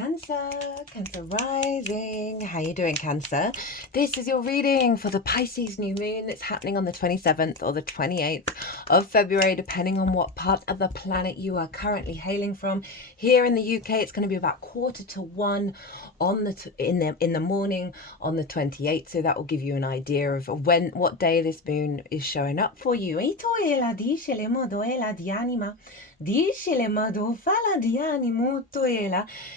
Cancer rising. How you doing, Cancer? This is your reading for the Pisces new moon. It's happening on the 27th or the 28th of February, depending on what part of the planet you are currently hailing from. Here in the UK, it's going to be about 1:45 on in the morning on the 28th. So that will give you an idea of what day this moon is showing up for you.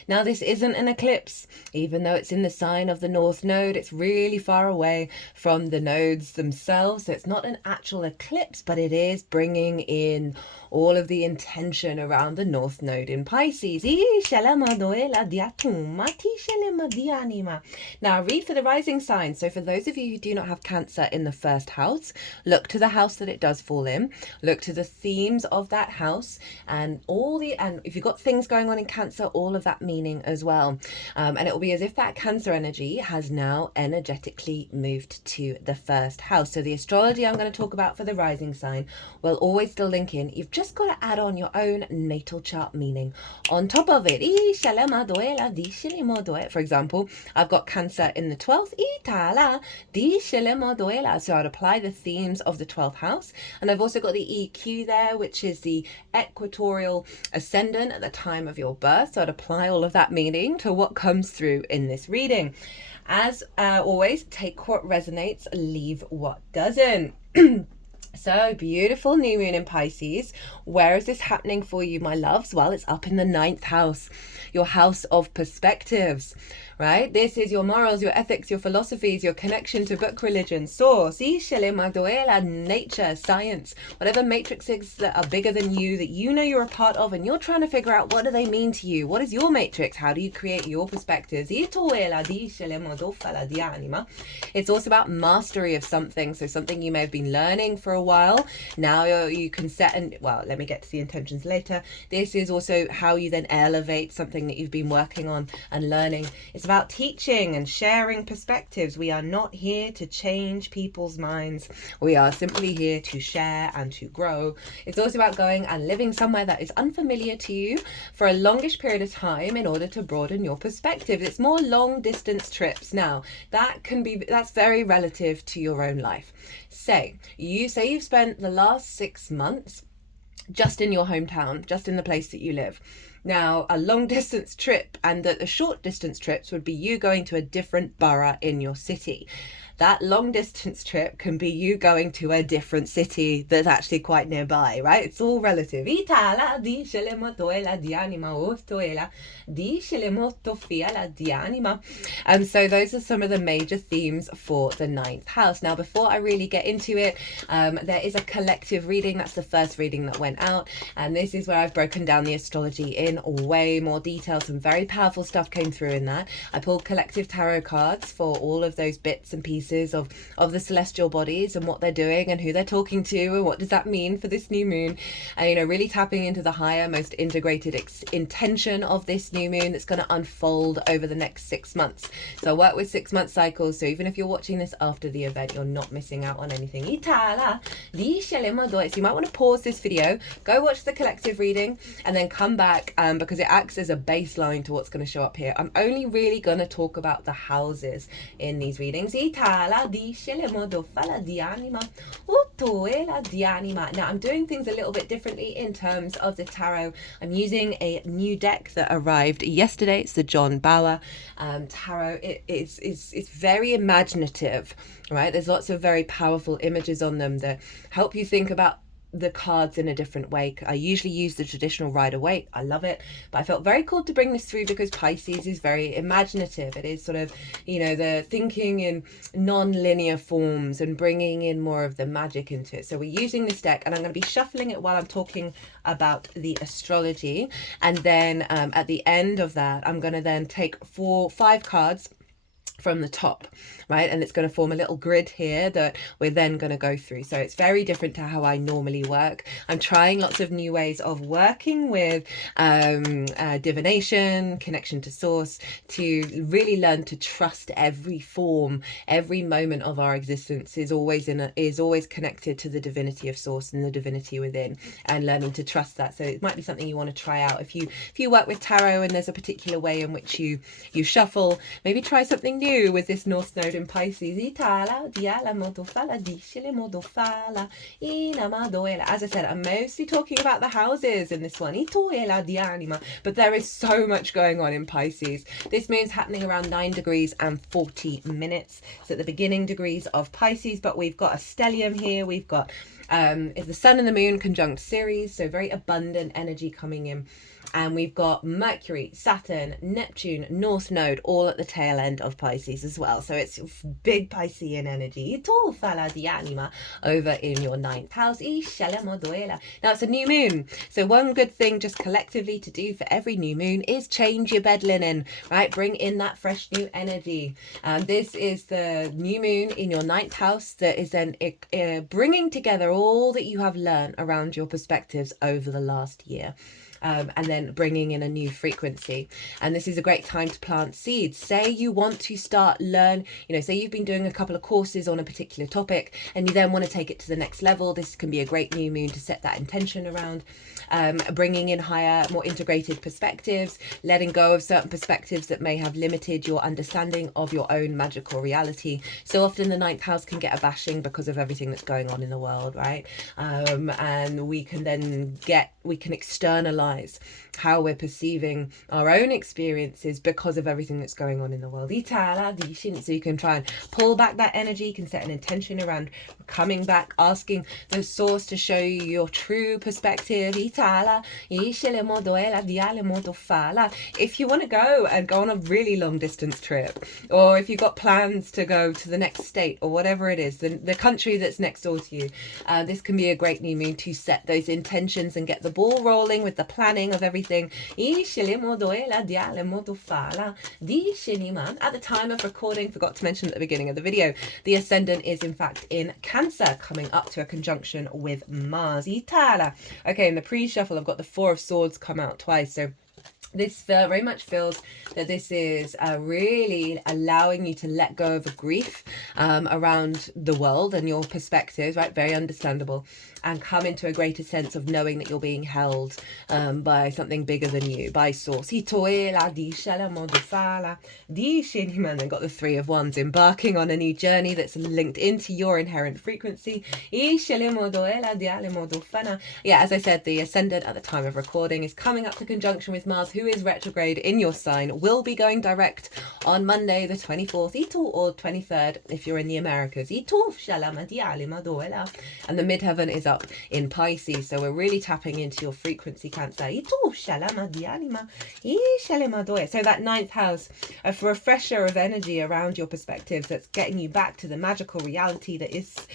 Now, this isn't an eclipse, even though it's in the sign of the North Node. It's really far away from the nodes themselves. So it's not an actual eclipse, but it is bringing in all of the intention around the North Node in Pisces. Now, read for the rising sign. So for those of you who do not have Cancer in the first house, look to the house that it does fall in. Look to the themes of that house and if you've got things going on in Cancer, all of that meaning as well. And it will be as if that Cancer energy has now energetically moved to the first house. So the astrology I'm going to talk about for the rising sign will always still link in. You've just got to add on your own natal chart meaning on top of it. For example, I've got Cancer in the 12th. So I'd apply the themes of the 12th house. And I've also got the EQ there, which is the equatorial ascendant at the time of your birth. So I'd apply all of that meaning to what comes through in this reading. As always, take what resonates, leave what doesn't. So, beautiful new moon in Pisces. Where is this happening for you, my loves? Well, it's up in the 9th house, your house of perspectives, right? This is your morals, your ethics, your philosophies, your connection to book, religion, source, nature, science, whatever matrices that are bigger than you, that you know you're a part of, and you're trying to figure out, what do they mean to you? What is your matrix? How do you create your perspectives? It's also about mastery of something. So something you may have been learning for a while. Now you can set, and well, let me get to the intentions later. This is also how you then elevate something that you've been working on and learning. It's about teaching and sharing perspectives. We are not here to change people's minds. We are simply here to share and to grow. It's also about going and living somewhere that is unfamiliar to you for a longish period of time in order to broaden your perspective. It's more long distance trips. Now, that's very relative to your own life. Say you've spent the last 6 months just in your hometown, just in the place that you live. Now, a long distance trip and the short distance trips would be you going to a different borough in your city. That long distance trip can be you going to a different city that's actually quite nearby, right? It's all relative. So those are some of the major themes for the 9th house. Now, before I really get into it, there is a collective reading. That's the first reading that went out. And this is where I've broken down the astrology in way more detail. Some very powerful stuff came through in that. I pulled collective tarot cards for all of those bits and pieces of the celestial bodies and what they're doing and who they're talking to and what does that mean for this new moon, and really tapping into the higher, most integrated intention of this new moon that's going to unfold over the next 6 months. So I work with 6-month cycles, so even if you're watching this after the event, you're not missing out on anything. So you might want to pause this video, go watch the collective reading, and then come back because it acts as a baseline to what's going to show up here. I'm only really going to talk about the houses in these readings. Now, I'm doing things a little bit differently in terms of the tarot. I'm using a new deck that arrived yesterday. It's the John Bauer tarot. It's very imaginative, right? There's lots of very powerful images on them that help you think about the cards in a different way. I usually use the traditional Rider-Waite. I love it, but I felt very called to bring this through because Pisces is very imaginative. It is sort of, the thinking in non-linear forms and bringing in more of the magic into it. So we're using this deck, and I'm going to be shuffling it while I'm talking about the astrology. And then at the end of that, I'm going to then take 5 cards from the top, right? And it's going to form a little grid here that we're then going to go through. So it's very different to how I normally work. I'm trying lots of new ways of working with divination, connection to source, to really learn to trust every form, every moment of our existence is always connected to the divinity of source and the divinity within, and learning to trust that. So it might be something you want to try out. If you work with tarot and there's a particular way in which you shuffle, maybe try something new with this North Node in Pisces. As I said, I'm mostly talking about the houses in this one, but there is so much going on in Pisces. This moon's happening around 9 degrees and 40 minutes. So at the beginning degrees of Pisces, but we've got a stellium here. We've got the sun and the moon conjunct Ceres, so very abundant energy coming in. And we've got Mercury, Saturn, Neptune, North Node, all at the tail end of Pisces as well. So it's big Piscean energy. Over in your 9th house. Now it's a new moon. So one good thing just collectively to do for every new moon is change your bed linen, right? Bring in that fresh new energy. This is the new moon in your 9th house that is then bringing together all that you have learned around your perspectives over the last year. And then bringing in a new frequency. And this is a great time to plant seeds. Say you want to start say you've been doing a couple of courses on a particular topic and you then want to take it to the next level. This can be a great new moon to set that intention around. Bringing in higher, more integrated perspectives, letting go of certain perspectives that may have limited your understanding of your own magical reality. So often the 9th house can get a bashing because of everything that's going on in the world, right? And we can externalize how we're perceiving our own experiences because of everything that's going on in the world. So you can try and pull back that energy. You can set an intention around coming back, asking the source to show you your true perspective. If you want to go on a really long distance trip, or if you've got plans to go to the next state or whatever it is, the country that's next door to you, this can be a great new moon to set those intentions and get the ball rolling with the planning of everything. At the time of recording, forgot to mention at the beginning of the video, the ascendant is in fact in Cancer, coming up to a conjunction with Mars. Okay, in the pre-shuffle I've got the Four of Swords come out twice, so this very much feels that this is really allowing you to let go of a grief around the world and your perspectives, right? Very understandable. And come into a greater sense of knowing that you're being held by something bigger than you, by source. Then got the Three of Wands, embarking on a new journey that's linked into your inherent frequency. As I said, the ascendant at the time of recording is coming up to conjunction with Mars, who is retrograde in your sign, will be going direct on Monday the 24th or 23rd if you're in the Americas. And the midheaven is up in Pisces, so we're really tapping into your frequency, Cancer. So that 9th house, a refresher of energy around your perspectives that's getting you back to the magical reality that is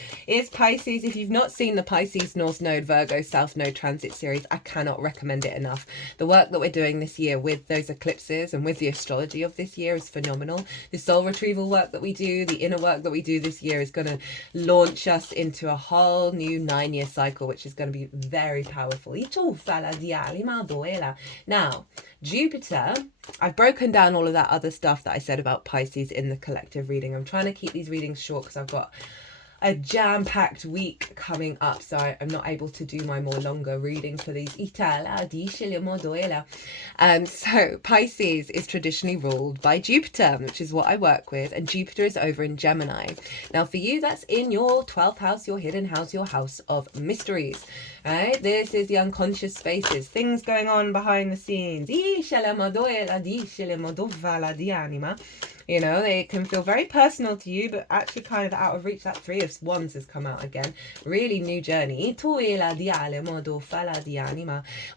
Pisces. If you've not seen the Pisces North Node Virgo South Node transit series, I cannot recommend it enough. The work that we're doing this year with those eclipses and with the astrology of this year is phenomenal. The soul retrieval work that we do, the inner work that we do this year is going to launch us into a whole new 9-year cycle, which is going to be very powerful. Now, Jupiter, I've broken down all of that other stuff that I said about Pisces in the collective reading. I'm trying to keep these readings short because I've got a jam-packed week coming up, so I'm not able to do my more longer reading for these. So Pisces is traditionally ruled by Jupiter, which is what I work with, and Jupiter is over in Gemini. Now for you, that's in your 12th house, your hidden house, your house of mysteries. Right? This is the unconscious spaces, things going on behind the scenes. You know, they can feel very personal to you, but actually kind of out of reach. That Three of Wands has come out again. Really new journey.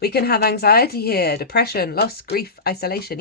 We can have anxiety here, depression, loss, grief, isolation.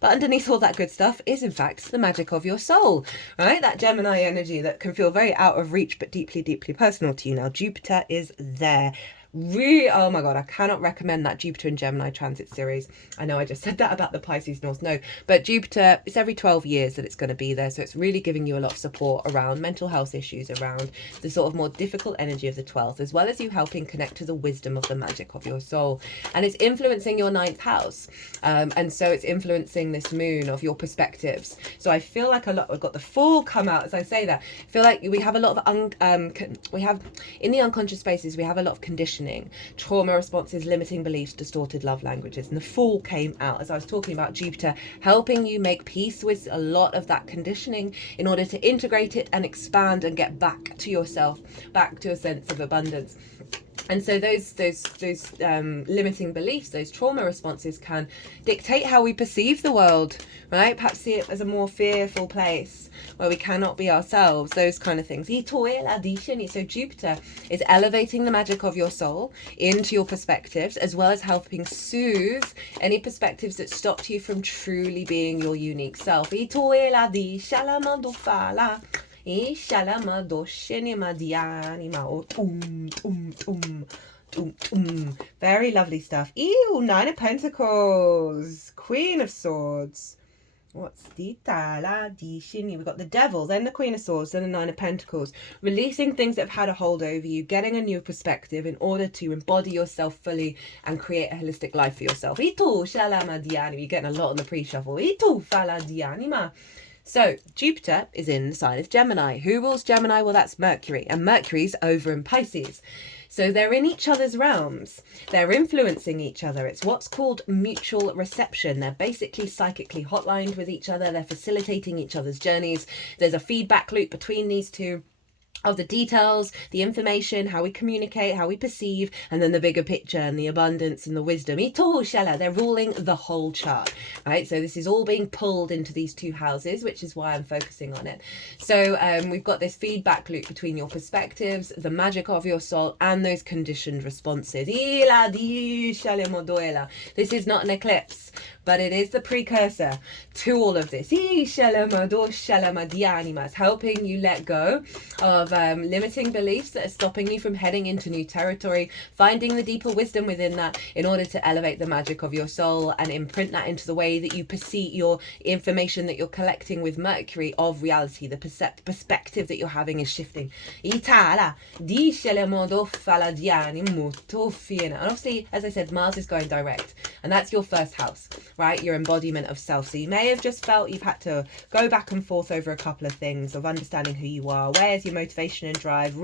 But underneath all that good stuff is, in fact, the magic of your soul. Right? That Gemini energy that can feel very out of reach, but deeply, deeply personal to you. Now, Jupiter is there, Oh my god, I cannot recommend that Jupiter and Gemini transit series. I know I just said that about the Pisces North Node, but Jupiter, it's every 12 years that it's going to be there, so it's really giving you a lot of support around mental health issues, around the sort of more difficult energy of the 12th, as well as you helping connect to the wisdom of the magic of your soul. And it's influencing your ninth house, and so it's influencing this moon of your perspectives. So I feel like a lot, I've got the Fool come out as I say that. I feel like we have a lot of we have in the unconscious spaces, we have a lot of conditioning, trauma responses, limiting beliefs, distorted love languages, and the Fool came out as I was talking about Jupiter helping you make peace with a lot of that conditioning in order to integrate it and expand and get back to yourself, back to a sense of abundance. And so those limiting beliefs, those trauma responses can dictate how we perceive the world, right? Perhaps see it as a more fearful place where we cannot be ourselves, those kind of things. So Jupiter is elevating the magic of your soul into your perspectives, as well as helping soothe any perspectives that stopped you from truly being your unique self. Very lovely stuff. Ew, Nine of Pentacles, Queen of Swords. What's the we've got the Devil, then the Queen of Swords, then the Nine of Pentacles. Releasing things that have had a hold over you, getting a new perspective in order to embody yourself fully and create a holistic life for yourself. You're getting a lot on the pre-shuffle. So Jupiter is in the sign of Gemini. Who rules Gemini? Well, that's Mercury, and Mercury's over in Pisces. So they're in each other's realms. They're influencing each other. It's what's called mutual reception. They're basically psychically hotlined with each other. They're facilitating each other's journeys. There's a feedback loop between these two of the details, the information, how we communicate, how we perceive, and then the bigger picture and the abundance and the wisdom. They're ruling the whole chart, right? So this is all being pulled into these two houses, which is why I'm focusing on it. So we've got this feedback loop between your perspectives, the magic of your soul, and those conditioned responses. This is not an eclipse, but it is the precursor to all of this. It's helping you let go of limiting beliefs that are stopping you from heading into new territory, finding the deeper wisdom within that in order to elevate the magic of your soul and imprint that into the way that you perceive your information that you're collecting with Mercury of reality. The perspective that you're having is shifting. And obviously, as I said, Mars is going direct, and that's your first house, right? Your embodiment of self. So you may have just felt you've had to go back and forth over a couple of things of understanding who you are. Where's your motivation and drive?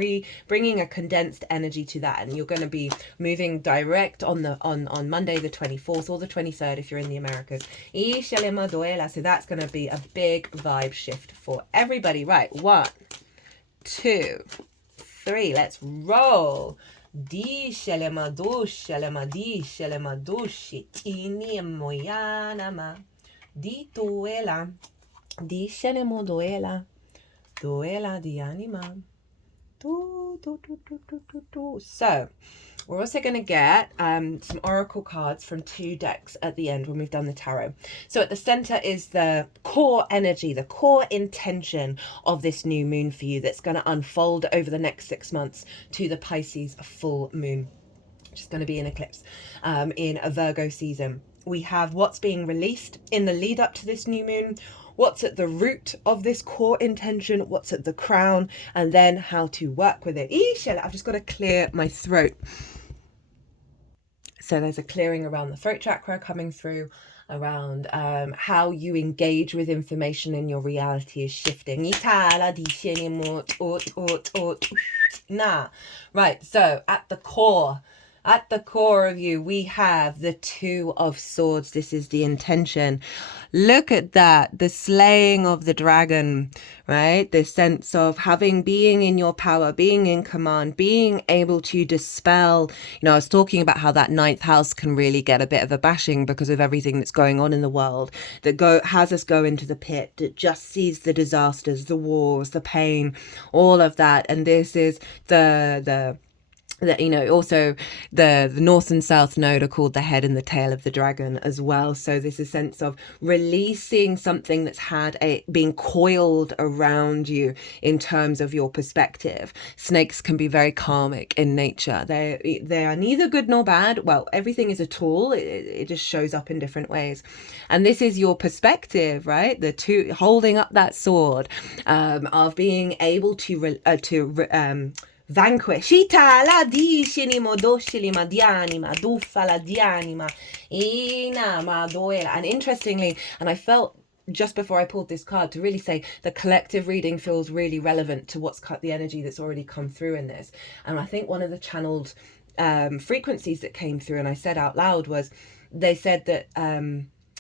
Bringing a condensed energy to that, and you're going to be moving direct on Monday the 24th or the 23rd if you're in the Americas. So that's going to be a big vibe shift for everybody. Right, 1, 2, 3, let's roll. Di shelemadush shelemadi shelemadush tini moyanama di tuela di shelemoduela duela di anima. So we're also going to get some oracle cards from 2 decks at the end when we've done the tarot. So at the center is the core energy, the core intention of this new moon for you that's going to unfold over the next 6 months to the Pisces full moon, which is going to be an eclipse in a Virgo season. We have what's being released in the lead up to this new moon, what's at the root of this core intention, what's at the crown, and then how to work with it. I've just got to clear my throat. So there's a clearing around the throat chakra coming through, around how you engage with information in your reality is shifting. Right, so at the core of you, we have the 2 of Swords. This is the intention. Look at that, the slaying of the dragon, right? This sense of being in your power, being in command, being able to dispel. I was talking about how that 9th house can really get a bit of a bashing because of everything that's going on in the world, that has us go into the pit, that just sees the disasters, the wars, the pain, all of that. And this is the that, you know, also the north and south node are called the head and the tail of the dragon as well. So there's a sense of releasing something that's had a being coiled around you in terms of your perspective. Snakes can be very karmic in nature. They are neither good nor bad. Well, everything is a tool. It just shows up in different ways, and this is your perspective, right? The two holding up that sword, of being able to vanquish. Ita la dishinimo doshilima dianima dufala dianima ina madoela. And interestingly, and I felt just before I pulled this card to really say the collective reading feels really relevant to what's cut the energy that's already come through in this. And I think one of the channeled frequencies that came through and I said out loud was, they said that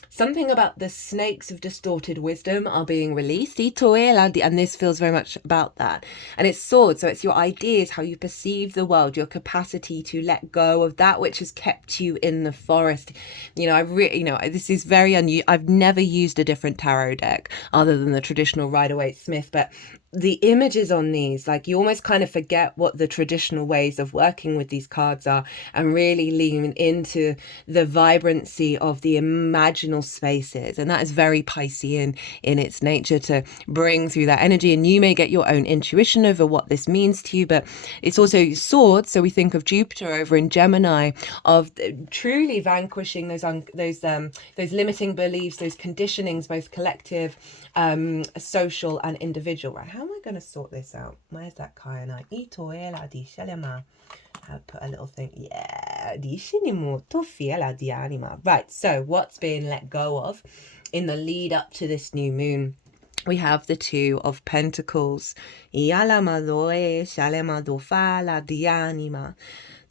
something about the snakes of distorted wisdom are being released. And this feels very much about that. And it's swords. So it's your ideas, how you perceive the world, your capacity to let go of that which has kept you in the forest. You know, this is very unusual. I've never used a different tarot deck other than the traditional Rider-Waite-Smith, but the images on these, like, you almost kind of forget what the traditional ways of working with these cards are and really lean into the vibrancy of the imaginal spaces. And that is very Piscean in its nature, to bring through that energy. And you may get your own intuition over what this means to you, but it's also swords. So we think of Jupiter over in Gemini, of truly vanquishing those limiting beliefs, those conditionings, both collective, social and individual. Right, how am I going to sort this out? Where's that kyanite? I'll put a little thing. Yeah. Right, so what's being let go of in the lead up to this new moon? We have the Two of Pentacles.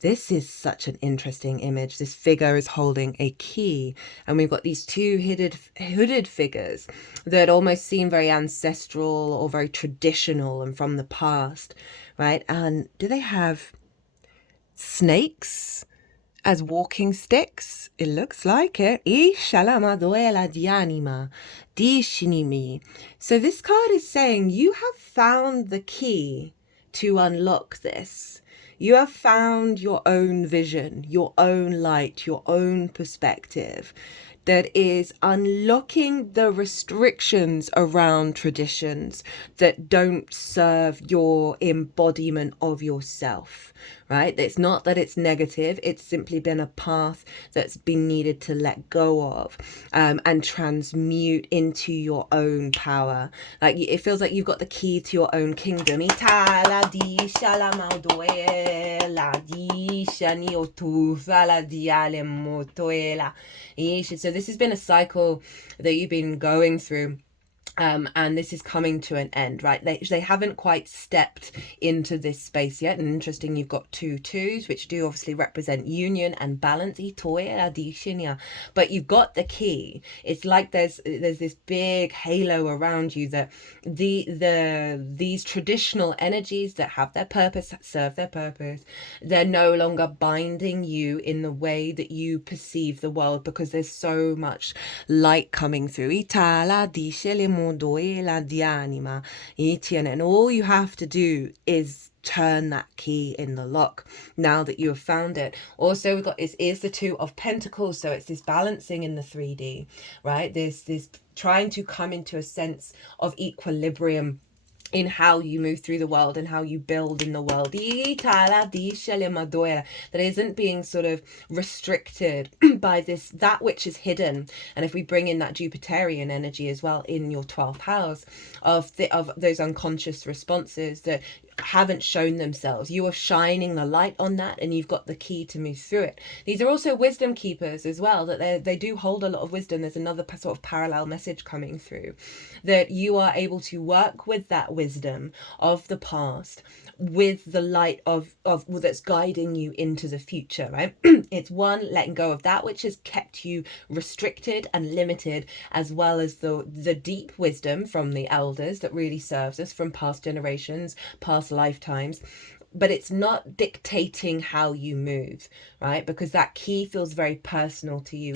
This is such an interesting image. This figure is holding a key, and we've got these two hooded figures that almost seem very ancestral or very traditional and from the past, right? And do they have snakes as walking sticks? It looks like it. So this card is saying you have found the key to unlock this. You have found your own vision, your own light, your own perspective that is unlocking the restrictions around traditions that don't serve your embodiment of yourself, right? It's not that it's negative. It's simply been a path that's been needed to let go of, and transmute into your own power. Like, it feels like you've got the key to your own kingdom. So this has been a cycle that you've been going through. And this is coming to an end, right? They haven't quite stepped into this space yet. And interesting, you've got 2 2s, which do obviously represent union and balance. But you've got the key. It's like there's this big halo around you that these traditional energies that have their purpose, that serve their purpose, they're no longer binding you in the way that you perceive the world, because there's so much light coming through. And all you have to do is turn that key in the lock now that you have found it. Also, we've got is the Two of Pentacles, so it's this balancing in the 3D, right? This trying to come into a sense of equilibrium in how you move through the world and how you build in the world, that isn't being sort of restricted by that which is hidden. And if we bring in that Jupiterian energy as well in your 12th house of those unconscious responses that haven't shown themselves, you are shining the light on that, and you've got the key to move through it. These are also wisdom keepers as well, that they do hold a lot of wisdom. There's another sort of parallel message coming through, that you are able to work with that wisdom of the past with the light of that's guiding you into the future, right? It's one, letting go of that which has kept you restricted and limited, as well as the deep wisdom from the elders that really serves us from past generations, past lifetimes. But it's not dictating how you move, right? Because that key feels very personal to you.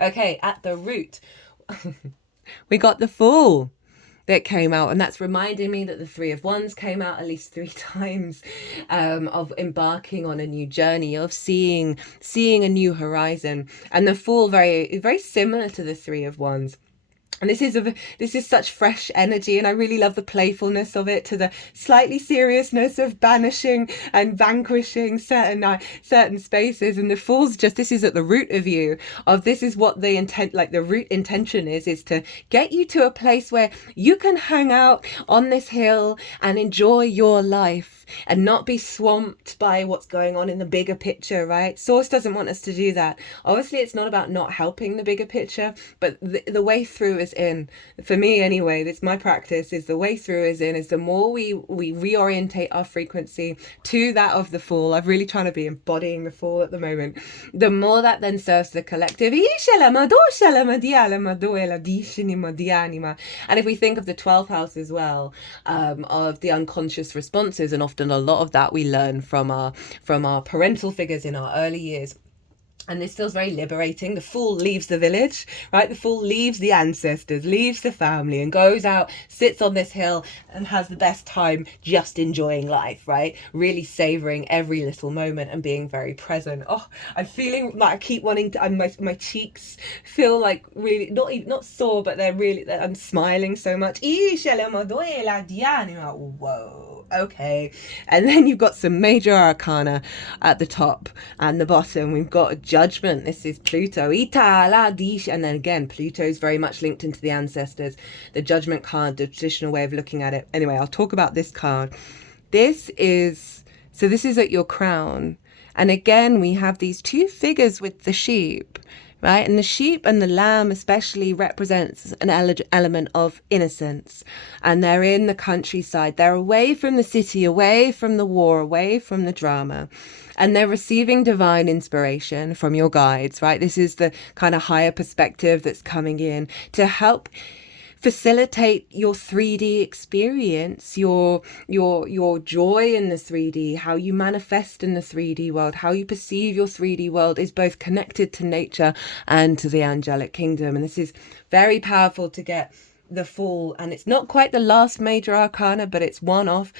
Okay, at the root, we got the Fool. that came out, and that's reminding me that the Three of Wands came out at least 3 times, of embarking on a new journey, of seeing a new horizon. And the Fool, very similar to the Three of Wands. And this is such fresh energy, and I really love the playfulness of it, to the slightly seriousness of banishing and vanquishing certain spaces. And the Fool's this is at the root of you, of this is what the intent, like the root intention is to get you to a place where you can hang out on this hill and enjoy your life and not be swamped by what's going on in the bigger picture, right? Source doesn't want us to do that. Obviously, it's not about not helping the bigger picture, but the way through is in. For me anyway, that's my practice, is the way through is in, is the more we reorientate our frequency to that of the Fool. I'm really trying to be embodying the Fool at the moment. The more that then serves the collective. And if we think of the 12th house as well, of the unconscious responses, and often a lot of that we learn from our parental figures in our early years. And this feels very liberating. The Fool leaves the village, right? The Fool leaves the ancestors, leaves the family, and goes out, sits on this hill, and has the best time just enjoying life, right? Really savoring every little moment and being very present. Oh, I'm feeling like I keep wanting to, my cheeks feel like really, not sore, but I'm smiling so much. Whoa. Okay. And then you've got some major arcana at the top and the bottom. We've got a Judgment. This is Pluto. And then again, Pluto is very much linked into the ancestors. The Judgment card, the traditional way of looking at it. Anyway, I'll talk about this card. This is at your crown. And again, we have these two figures with the sheep, right? And the sheep and the lamb especially represents an element of innocence. And they're in the countryside. They're away from the city, away from the war, away from the drama. And they're receiving divine inspiration from your guides, right? This is the kind of higher perspective that's coming in to help facilitate your 3D experience, your joy in the 3D, how you manifest in the 3D world, how you perceive your 3D world is both connected to nature and to the angelic kingdom. And this is very powerful to get the Fool, and it's not quite the last major arcana, but it's one off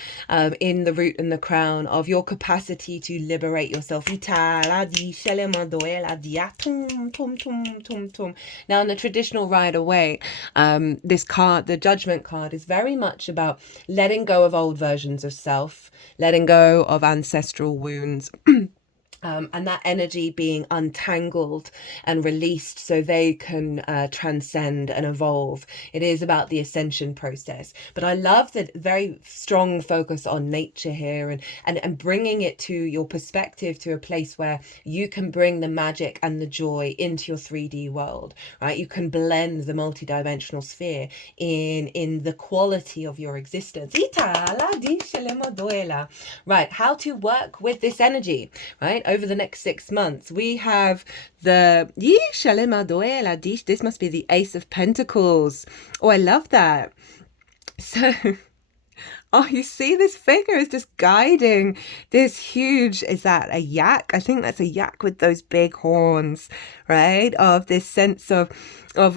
in the root and the crown of your capacity to liberate yourself. Now in the traditional Rider Waite, this card, the Judgment card, is very much about letting go of old versions of self, letting go of ancestral wounds. And that energy being untangled and released so they can transcend and evolve. It is about the ascension process. But I love the very strong focus on nature here and bringing it to your perspective to a place where you can bring the magic and the joy into your 3D world, right? You can blend the multidimensional sphere in the quality of your existence. Right, how to work with this energy, right? Over the next 6 months, we have this must be the Ace of Pentacles. Oh, I love that. So, oh, you see this figure is just guiding this huge, is that a yak? I think that's a yak with those big horns, right? Of this sense of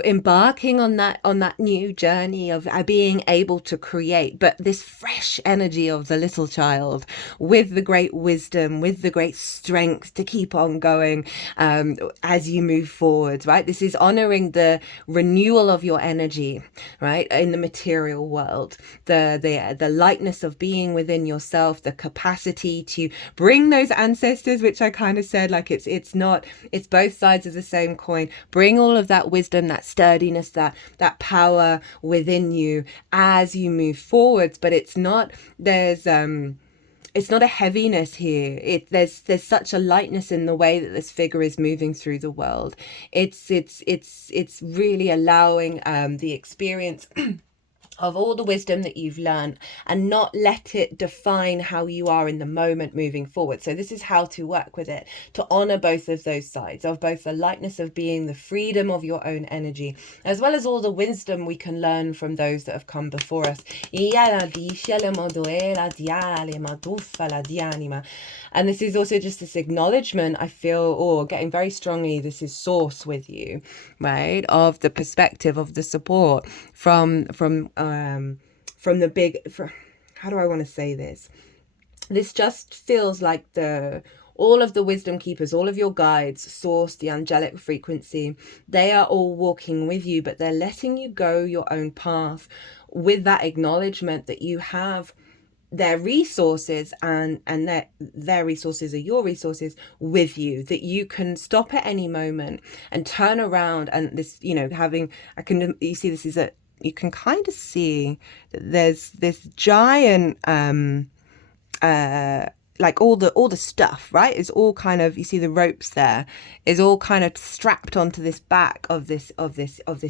embarking on that new journey of being able to create, but this fresh energy of the little child with the great wisdom, with the great strength to keep on going as you move forward, right? This is honoring the renewal of your energy, right, in the material world, the lightness of being within yourself, the capacity to bring those ancestors, which I kind of said, like it's both sides of the same coin. Bring all of that wisdom, that sturdiness, that power within you as you move forwards. But it's not a heaviness here. There's such a lightness in the way that this figure is moving through the world. It's really allowing the experience of all the wisdom that you've learned and not let it define how you are in the moment moving forward. So this is how to work with it, to honor both of those sides, of both the lightness of being, the freedom of your own energy, as well as all the wisdom we can learn from those that have come before us. And this is also just this acknowledgement, I feel, getting very strongly, this is source with you, right? Of the perspective of the support from from the big, how do I want to say this? This just feels like all of the wisdom keepers, all of your guides, source, the angelic frequency, they are all walking with you, but they're letting you go your own path with that acknowledgement that you have their resources and their resources are your resources with you, that you can stop at any moment and turn around. And this, you know, you see this is you can kind of see that there's this giant like all the stuff, right, is all kind of, you see the ropes there, is all kind of strapped onto this back of this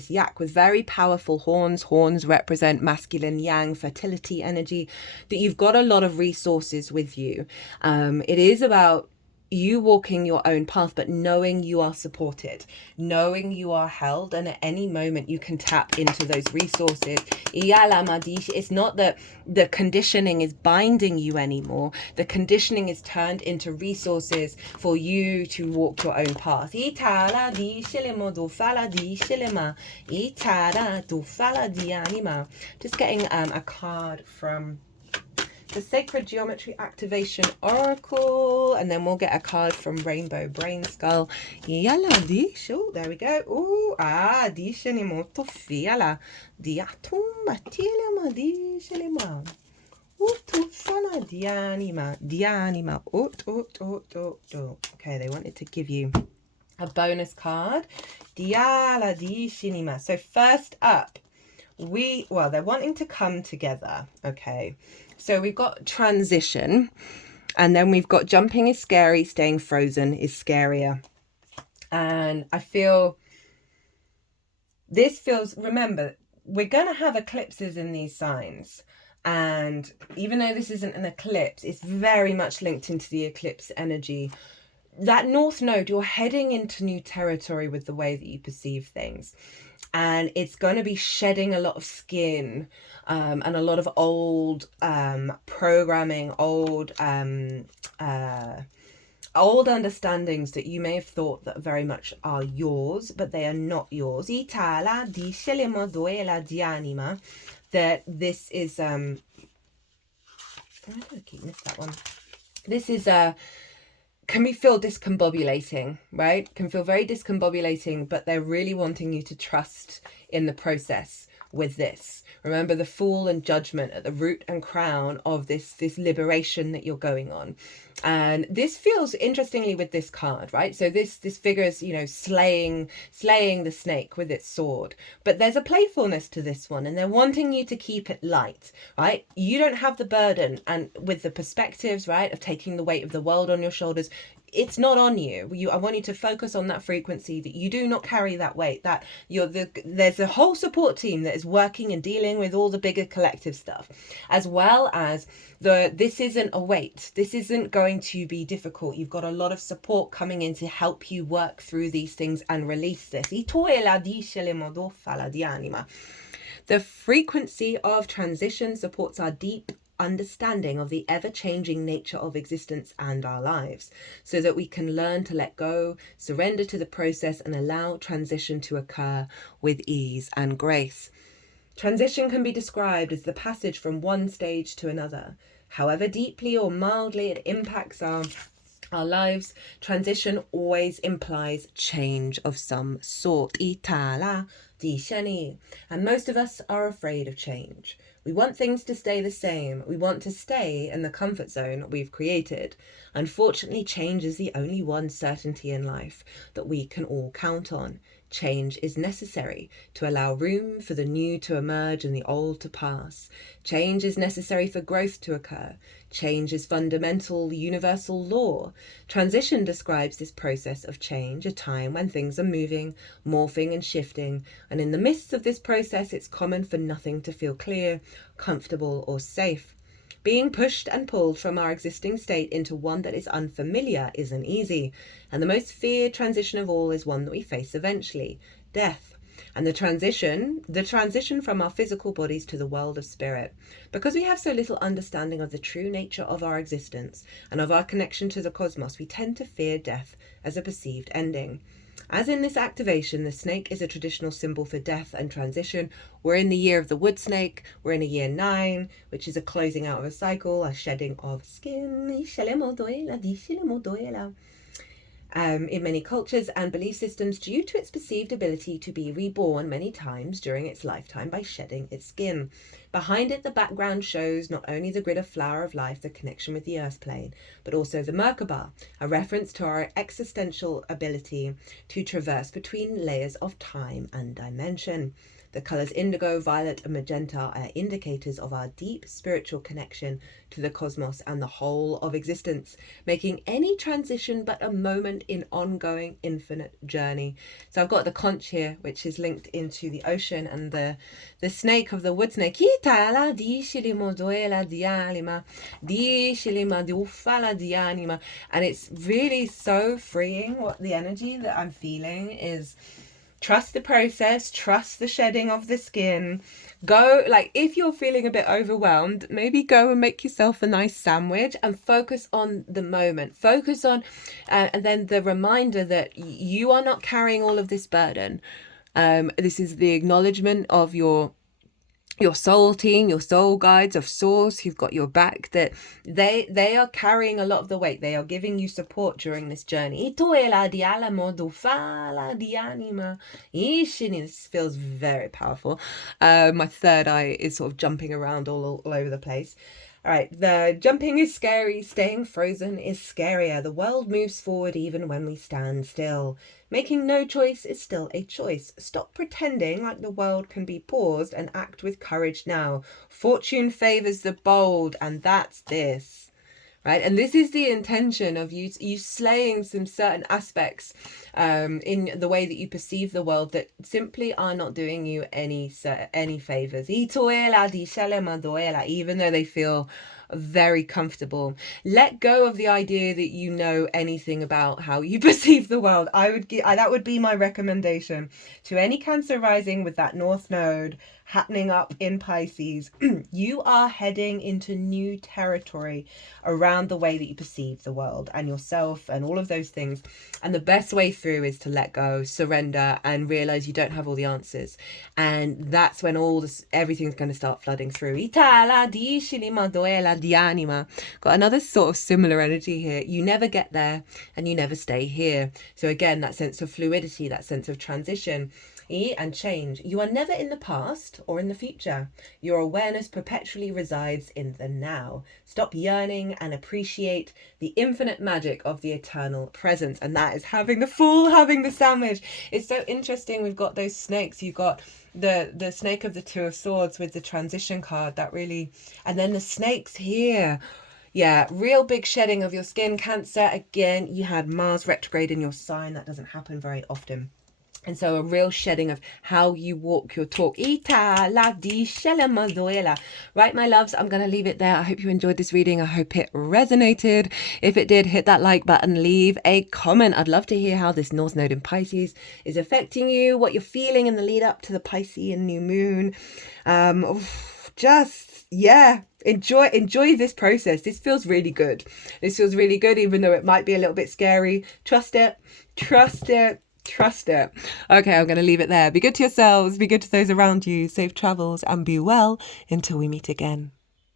yak with very powerful horns. Horns represent masculine yang, fertility energy, that you've got a lot of resources with you. It is about you walking your own path, but knowing you are supported, knowing you are held, and at any moment you can tap into those resources. It's not that the conditioning is binding you anymore. The conditioning is turned into resources for you to walk your own path. Just getting a card from the Sacred Geometry Activation Oracle, and then we'll get a card from Rainbow Brainskull. Oh, there we go. Dice ni molto fiala. Diatumba tilema dicelema. Utufana dianima. Okay, they wanted to give you a bonus card. Diala dicinima. So first up, they're wanting to come together. Okay. So we've got transition, and then we've got jumping is scary, staying frozen is scarier. And I feel remember, we're going to have eclipses in these signs. And even though this isn't an eclipse, it's very much linked into the eclipse energy. That North Node, you're heading into new territory with the way that you perceive things. And it's going to be shedding a lot of skin and a lot of old programming, old understandings that you may have thought that very much are yours, but they are not yours. That this is I keep missing that one. This is can feel discombobulating, right? Can feel very discombobulating, but they're really wanting you to trust in the process with this. Remember the Fool and Judgment at the root and crown of this liberation that you're going on. And this feels interestingly with this card, right? So this figure is, you know, slaying the snake with its sword. But there's a playfulness to this one, and they're wanting you to keep it light, right? You don't have the burden, and with the perspectives, right, of taking the weight of the world on your shoulders, it's not on you. I want you to focus on that frequency, that you do not carry that weight, that there's a whole support team that is working and dealing with all the bigger collective stuff, as well as this isn't a weight. This isn't going to be difficult. You've got a lot of support coming in to help you work through these things and release this. The frequency of transition supports our deep understanding of the ever-changing nature of existence and our lives, so that we can learn to let go, surrender to the process, and allow transition to occur with ease and grace. Transition can be described as the passage from one stage to another. However deeply or mildly it impacts our lives, transition always implies change of some sort. And most of us are afraid of change. We want things to stay the same. We want to stay in the comfort zone we've created. Unfortunately, change is the only one certainty in life that we can all count on. Change is necessary to allow room for the new to emerge and the old to pass. Change is necessary for growth to occur. Change is fundamental, universal law. Transition describes this process of change, a time when things are moving, morphing and shifting. And in the midst of this process, it's common for nothing to feel clear, comfortable or safe. Being pushed and pulled from our existing state into one that is unfamiliar isn't easy. And the most feared transition of all is one that we face eventually, death. and the transition from our physical bodies to the world of spirit. Because we have so little understanding of the true nature of our existence and of our connection to the cosmos, we tend to fear death as a perceived ending. As in this activation, the snake is a traditional symbol for death and transition. We're in the year of the wood snake. We're in a year 9, which is a closing out of a cycle, a shedding of skin. In many cultures and belief systems, due to its perceived ability to be reborn many times during its lifetime by shedding its skin. Behind it, the background shows not only the grid of flower of life, the connection with the earth plane, but also the Merkaba, a reference to our existential ability to traverse between layers of time and dimension. The colours indigo, violet and magenta are indicators of our deep spiritual connection to the cosmos and the whole of existence, making any transition but a moment in ongoing infinite journey. So I've got the conch here, which is linked into the ocean, and the snake of the wood snake. And it's really so freeing. What the energy that I'm feeling is, trust the process, trust the shedding of the skin. Go, like, if you're feeling a bit overwhelmed, maybe go and make yourself a nice sandwich and focus on the moment. Focus on, and then the reminder that you are not carrying all of this burden. This is the acknowledgement of your soul team, your soul guides of source who've got your back, that they are carrying a lot of the weight. They are giving you support during this journey. This feels very powerful. My third eye is sort of jumping around all over the place. All right, the jumping is scary, staying frozen is scarier. The world moves forward even when we stand still. Making no choice is still a choice. Stop pretending like the world can be paused and act with courage now. Fortune favors the bold, and that's this. Right, and this is the intention of you slaying some certain aspects in the way that you perceive the world that simply are not doing you any favors, even though they feel very comfortable. Let go of the idea that you know anything about how you perceive the world. That would be my recommendation to any Cancer rising with that North Node happening up in Pisces. You are heading into new territory around the way that you perceive the world and yourself and all of those things. And the best way through is to let go, surrender, and realize you don't have all the answers. And that's when everything's going to start flooding through. Got another sort of similar energy here. You never get there and you never stay here. So again, that sense of fluidity, that sense of transition and change. You are never in the past or in the future. Your awareness perpetually resides in the now. Stop yearning and appreciate the infinite magic of the eternal present. And that is having the sandwich. It's so interesting. We've got those snakes. You've got the snake of the Two of Swords with the transition card. That really, and then the snakes here. Yeah, real big shedding of your skin. Cancer, again, you had Mars retrograde in your sign. That doesn't happen very often. And so a real shedding of how you walk your talk. Right, my loves, I'm going to leave it there. I hope you enjoyed this reading. I hope it resonated. If it did, hit that like button, leave a comment. I'd love to hear how this North Node in Pisces is affecting you, what you're feeling in the lead up to the Piscean new moon. Enjoy this process. This feels really good. Even though it might be a little bit scary. Trust it. Okay, I'm going to leave it there. Be good to yourselves, be good to those around you, safe travels, and be well until we meet again.